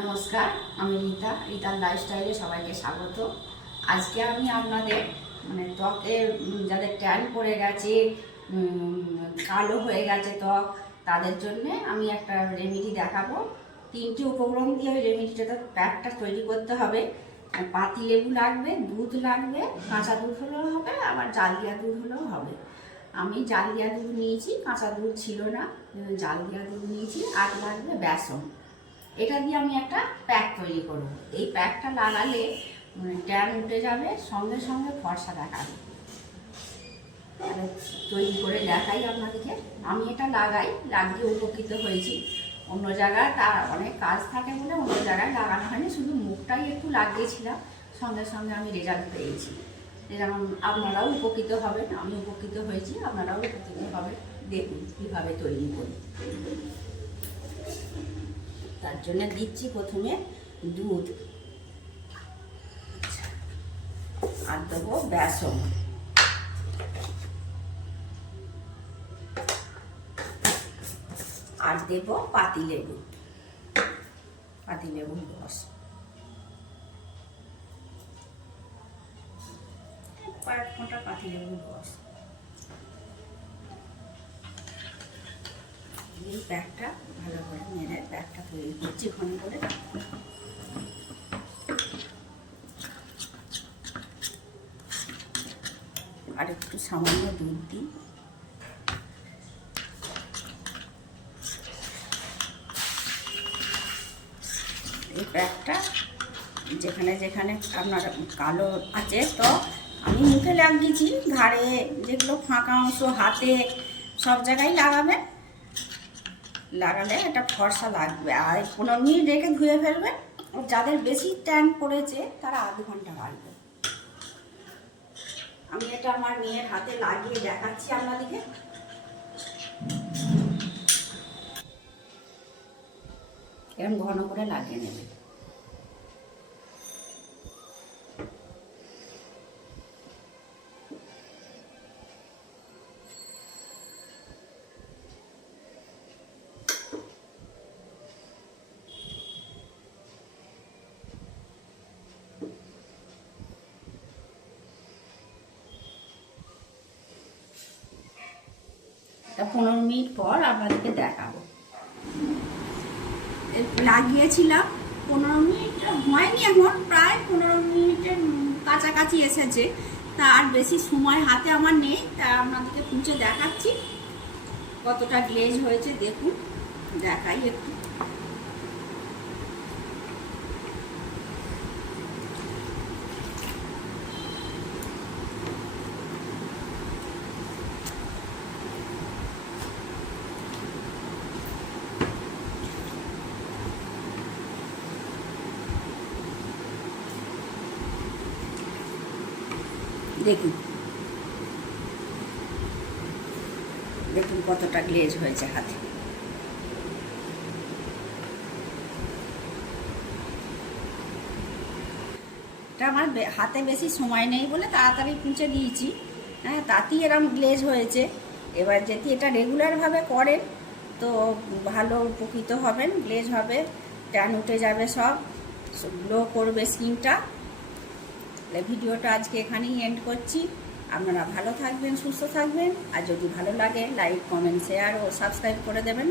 নমস্কার, আমি রিতার লাইফস্টাইলে সবাইকে স্বাগত। আজকে আমি আপনাদের ত্বকে যাদের ট্যান পড়ে গেছে, কালো হয়ে গেছে ত্বক, তাদের জন্যে আমি একটা রেমেডি দেখাবো। 3টি উপকরণ দিয়ে ওই রেমেডিটা প্যাকটা তৈরি করতে হবে। পাতিলেবু লাগবে, দুধ লাগবে, কাঁচা দুধ হলেও হবে, আবার জালিয়া দুধ হলেও হবে। আমি জালিয়া দুধ নিয়েছি, কাঁচা দুধ ছিল না, জালিয়া দুধ নিয়েছি। আর লাগবে বেসন। এটা দিয়ে আমি একটা প্যাক তৈরি করব। এই প্যাকটা লাগালে ট্যান উঠে যাবে, সঙ্গে সঙ্গে ফর্সা দেখাবে। তৈরি করে দেখাই আপনাদেরকে। আমি এটা লাগিয়ে উপকৃত হয়েছি। অন্য জায়গায় তার অনেক কাজ থাকে বলে অন্য জায়গায় লাগানো হয়নি, শুধু মুখটাই একটু লাগিয়েছিলাম, সঙ্গে সঙ্গে আমি রেজাল্ট পেয়েছি। যেমন আপনারাও উপকৃত হবেন, আমি উপকৃত হয়েছি, আপনারাও উপকৃত হবেন। দেখুন কীভাবে তৈরি করি। তার জন্য দিচ্ছি প্রথমে দুধ, আর দেবো বেসন, আর দেবো পাতিলেবুর রস, কয়েক ফোঁটা পাতিলেবুর রস। এই প্যাকটা ভালো করে মেরে প্যাকটা তৈরি করছি ঘন করে। আর একটু সামান্য দুধ দিই। এই প্যাকটা যেখানে যেখানে আপনার কালো আছে, তো আমি মুখে লাগিয়েছি, ঘাড়ে যেগুলো ফাঁকা অংশ, হাতে, সব জায়গায় লাগাবেন। লাগালে এটা ফর্সা লাগবে। আর 15 মিনিট রেখে ধুয়ে ফেলবেন। যাদের বেশি ট্যান পড়েছে তারা আধ ঘন্টা রাখবে। আমি এটা আমার মেয়ের হাতে লাগিয়ে দেখাচ্ছি আপনাদেরকে। এরকম ঘন করে লাগিয়ে নেবে। তা 15 মিনিট পর আপনাদেরকে দেখাবো। লাগিয়েছিলাম 15 মিনিট হয়নি, এখন প্রায় 15 মিনিটের কাছাকাছি এসেছে। তা আর বেশি সময় হাতে আমার নেই, তা আপনাদেরকে পুঁছে দেখাচ্ছি কতটা গ্লেজ হয়েছে। দেখুন, দেখাই একটু। দেখুন দেখুন কতটা গ্লেজ হয়েছে হাতে। এটা আমার হাতে বেশি সময় নেই বলে তাড়াতাড়ি পুঁছে দিয়েছি। হ্যাঁ, তাতেই এরকম গ্লেজ হয়েছে। এবার যদি এটা রেগুলারভাবে করেন তো ভালো উপকৃত হবেন। গ্লেজ হবে, ট্যান উঠে যাবে, সব গ্লো করবে স্কিনটা। ভিডিওটা আজকে এখানেই এন্ড করছি। আপনারা ভালো থাকবেন, সুস্থ থাকবেন। আর যদি ভালো লাগে লাইক, কমেন্ট, শেয়ার ও সাবস্ক্রাইব করে দেবেন।